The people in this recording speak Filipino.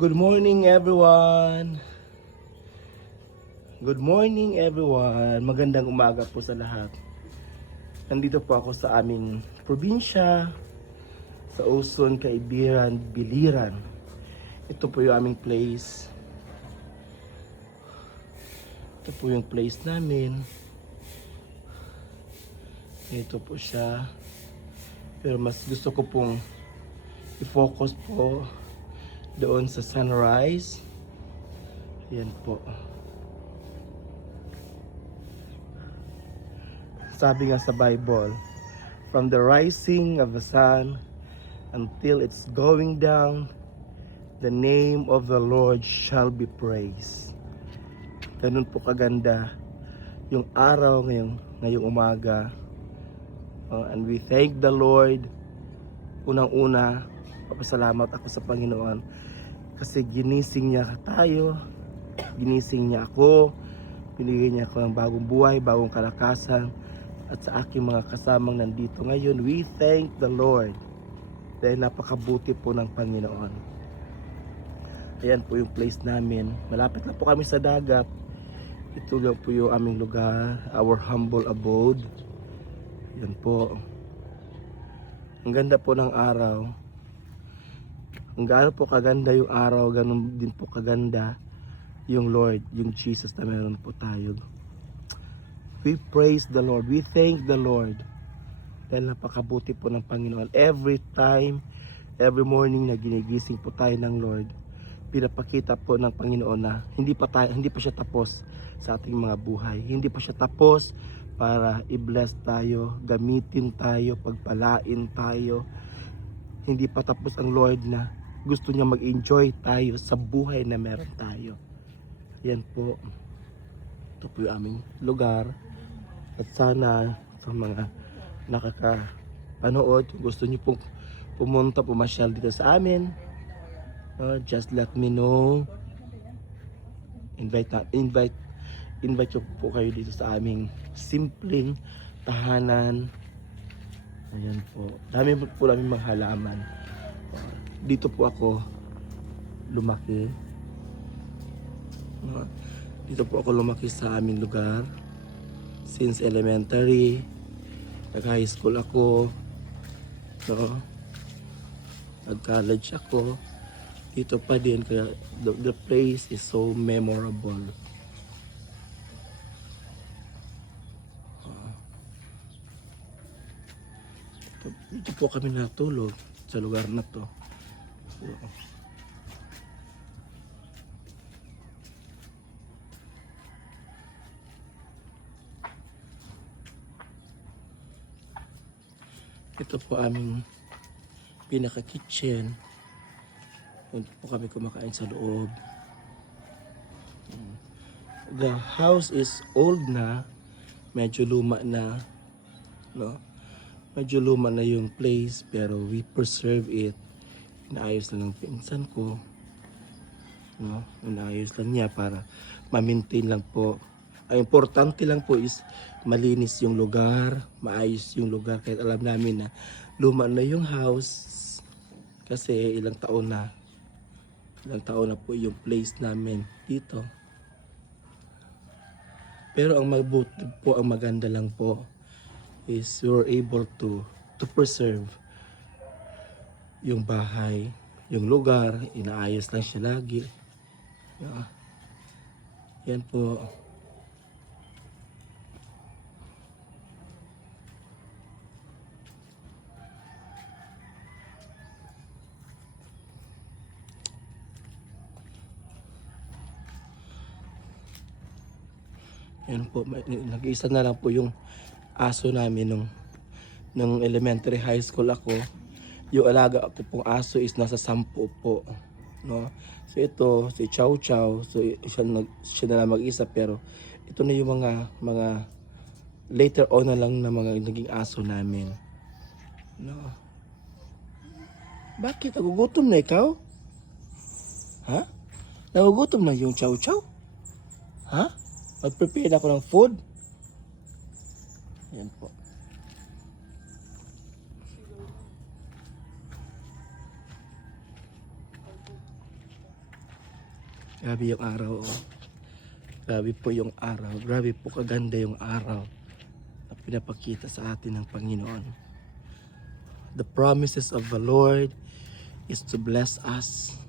Good morning everyone. Good morning everyone. Magandang umaga po sa lahat. Nandito po ako sa aming probinsya, sa Uson, Caibiran, Biliran. Ito po yung aming place. Ito po yung place namin. Ito po siya. Pero mas gusto ko pong i-focus po doon sa sunrise. Yan po. Sabi nga sa Bible, from the rising of the sun until it's going down, the name of the Lord shall be praised. Ganun po kaganda yung araw ngayong umaga. And we thank the Lord. Unang-una, papasalamat ako sa Panginoon kasi ginising niya tayo, ginising niya ako, binigay niya ako ng bagong buhay, bagong kalakasan, at sa aking mga kasamang nandito ngayon, we thank the Lord dahil napakabuti po ng Panginoon. Ayan po yung place namin, malapit na po kami sa dagat. Ito lang po yung aming lugar, our humble abode. Yan po. Ang ganda po ng araw. Ang gaano po kaganda yung araw, ganun din po kaganda yung Lord, yung Jesus na meron po tayo. We praise the Lord. We thank the Lord. Dahil napakabuti po ng Panginoon. Every time, every morning na ginigising po tayo ng Lord, pinapakita po ng Panginoon na hindi pa siya tapos sa ating mga buhay. Hindi pa siya tapos para i-bless tayo, gamitin tayo, pagpalain tayo. Hindi pa tapos ang Lord na gusto niya mag-enjoy tayo sa buhay na meron tayo. Yan po. Ito po yung aming lugar. At sana sa mga nakakapanood, gusto niyo pong pumunta, pumasyal dito sa amin, just let me know. Invite ko po kayo dito sa aming simpleng tahanan. Ayan po. Dami po namin mga halaman. Dito po ako lumaki. Dito po ako lumaki sa aming lugar. Since elementary, nag-high school ako, nag-college ako. Dito pa din, kaya the place is so memorable. Dito po kami natulog sa lugar na to. Ito po aming pinaka-kitchen. Dito po kami kumakain sa loob. The house is old na, medyo luma na, no? Medyo luma na yung place, pero we preserve it. Inaayos lang ng pinsan ko, no? Inaayos lang niya para ma-maintain lang po. Ang importante lang po is malinis yung lugar, maayos yung lugar, kahit alam namin na luma na yung house kasi ilang taon na po yung place namin dito. Pero ang mabuti po, ang maganda lang po is we're able to preserve yung bahay, yung lugar, inaayos lang siya lagi. Yan po. Yan po, nag-iisa na lang po yung aso namin nung elementary high school ako. Yung alaga ko pong aso is nasa 10 po, no? So ito si Chow Chow, so siya na lang mag-isa, pero ito na yung mga later on na lang na mga naging aso namin, no? Bakit nagugutom na ikaw? Ha? Nagugutom na yung Chow Chow? Ha? Mag-prepare na ako ng food. Yan po. Grabe yung araw. Oh. Grabe po yung araw. Grabe po kaganda yung araw na pinapakita sa atin ng Panginoon. The promises of the Lord is to bless us